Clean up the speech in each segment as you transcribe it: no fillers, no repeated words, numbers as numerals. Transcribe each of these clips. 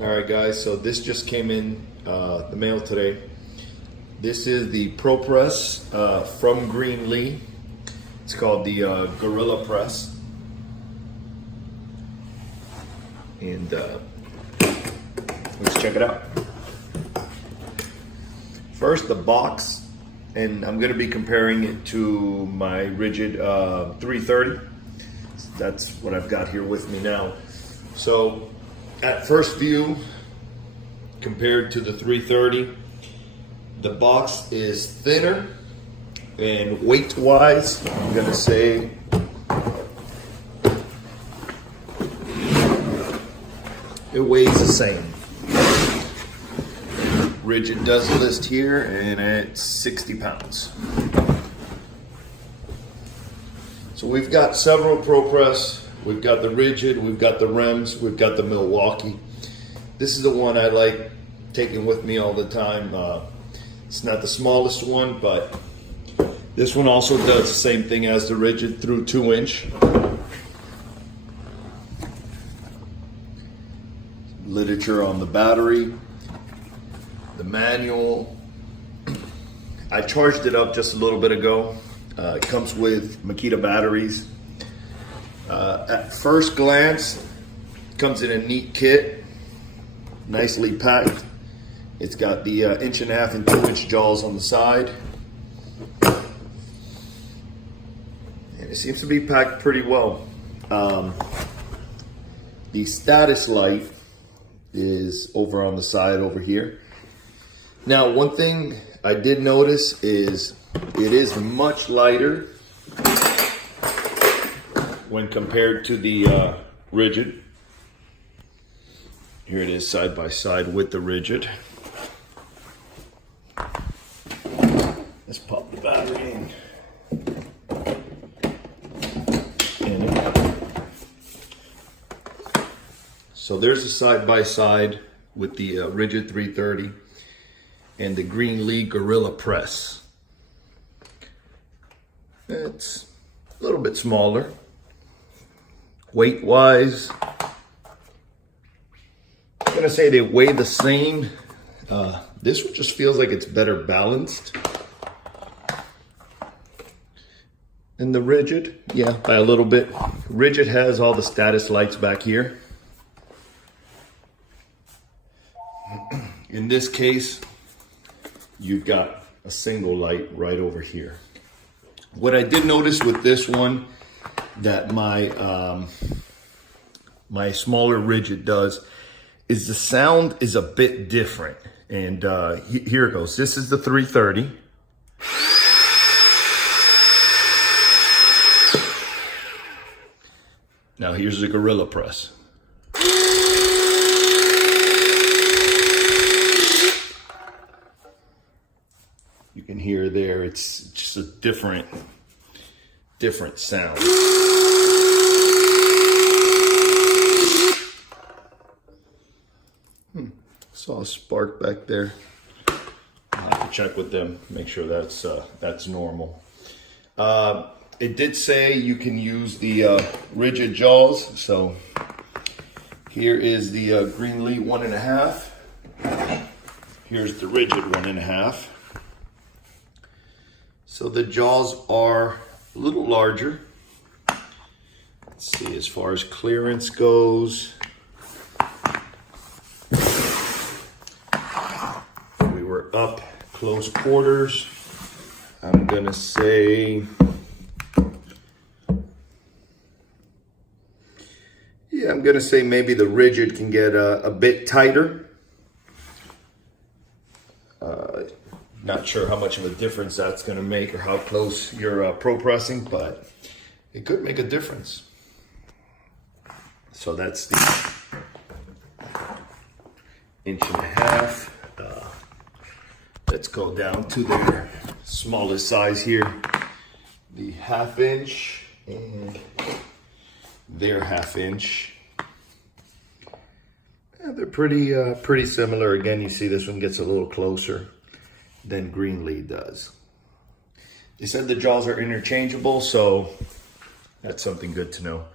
All right, guys, so this just came in the mail today. This is the Pro Press from Greenlee. It's called the Gorilla Press. And let's check it out. First, the box, and I'm gonna be comparing it to my Ridgid 330. That's what I've got here with me now. So, at first view, compared to the 330, the box is thinner, and weight-wise, I'm gonna say it weighs the same. Ridgid does list here, and it's 60 pounds. So we've got several Pro Press. We've got the Ridgid, we've got the Rems, we've got the Milwaukee. This is the one I like taking with me all the time. It's not the smallest one, but this one also does the same thing as the Ridgid through 2-inch. Literature on the battery, the manual. I charged it up just a little bit ago. It comes with Makita batteries. At first glance, it comes in a neat kit, nicely packed. It's got the 1.5 and 2-inch jaws on the side. And it seems to be packed pretty well. The status light is over on the side over here. Now, one thing I did notice is it is much lighter when compared to the Ridgid. Here it is side by side with the Ridgid. Let's pop the battery in. So there's a side by side with the Ridgid 330 and the Greenlee Gorilla Press. It's a little bit smaller. Weight-wise, I'm gonna say they weigh the same. This one just feels like it's better balanced. And the Ridgid, yeah, by a little bit. Ridgid has all the status lights back here. In this case, you've got a single light right over here. What I did notice with this one that my my smaller Ridgid does is the sound is a bit different. And here it goes. This is the 330. Now here's the Gorilla Press. You can hear there, it's just a different sound. Saw a spark back there. I'll have to check with them, make sure that's normal. It did say you can use the Ridgid jaws. So here is the Greenlee 1.5. Here's the Ridgid 1.5. So the jaws are a little larger. Let's see, as far as clearance goes, we were up close quarters. I'm gonna say, yeah, I'm gonna say maybe the Ridgid can get a bit tighter. Not sure how much of a difference that's going to make or how close you're pro pressing, but it could make a difference. So that's the 1.5 inch. Let's go down to their smallest size here, the 1/2 inch and their 1/2 inch. Yeah, they're pretty similar. Again, you see this one gets a little closer than Greenlee does. They said the jaws are interchangeable, so that's something good to know.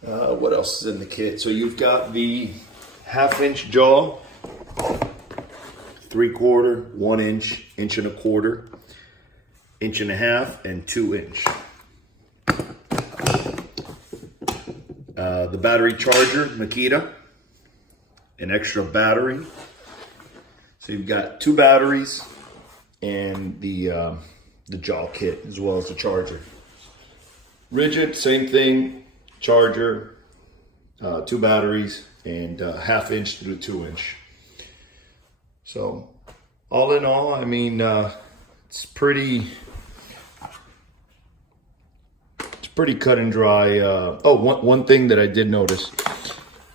What else is in the kit? So you've got the 1/2-inch jaw, 3/4, 1 inch, 1.25 inch, 1.5 inch, and 2 inch. The battery charger, Makita, an extra battery. So you've got 2 batteries and the jaw kit as well as the charger. Ridgid, same thing, charger, 2 batteries, and 1/2 inch through 2 inch. So all in all, I mean, it's pretty cut and dry. One thing that I did notice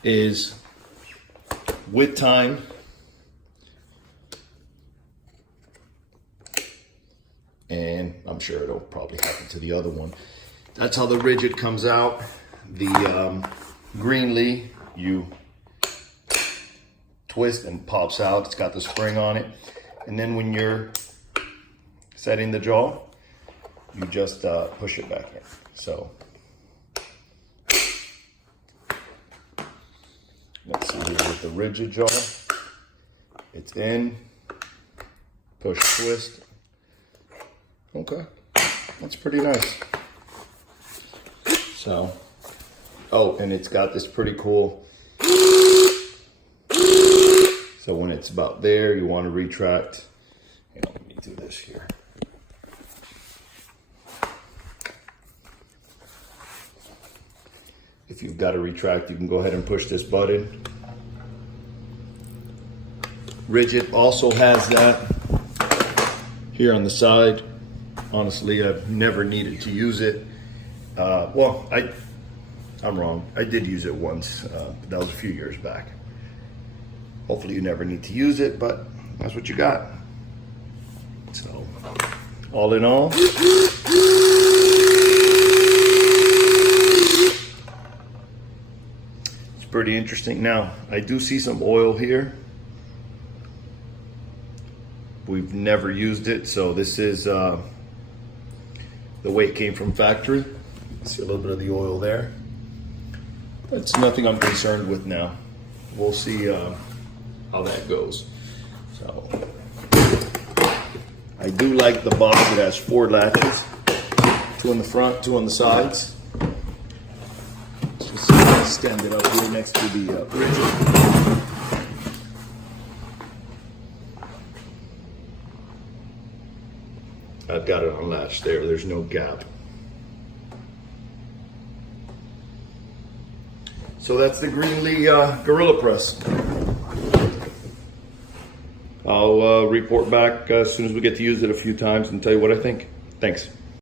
is with time, and I'm sure it'll probably happen to the other one. That's how the Ridgid comes out. The Greenlee, you twist and pops out. It's got the spring on it. And then when you're setting the jaw, you just push it back in. So let's see here with the Ridgid jaw. It's in, push, twist. Okay, that's pretty nice. So, oh, and it's got this pretty cool. So when it's about there, you want to retract. Let me do this here. If you've got to retract, you can go ahead and push this button. Ridgid also has that here on the side. Honestly, I've never needed to use it. Well, I'm wrong. I did use it once, but that was a few years back. Hopefully you never need to use it, but that's what you got. So, all in all, it's pretty interesting. Now, I do see some oil here. We've never used it, so this is the way it came from factory. See a little bit of the oil there. That's nothing I'm concerned with now. We'll see how that goes. So I do like the box. It has 4 latches, 2 in the front, 2 on the sides. Let's just stand it up here next to the Ridgid. I've got it unlatched there. There's no gap. So that's the Greenlee Gorilla Press. I'll report back as soon as we get to use it a few times and tell you what I think. Thanks.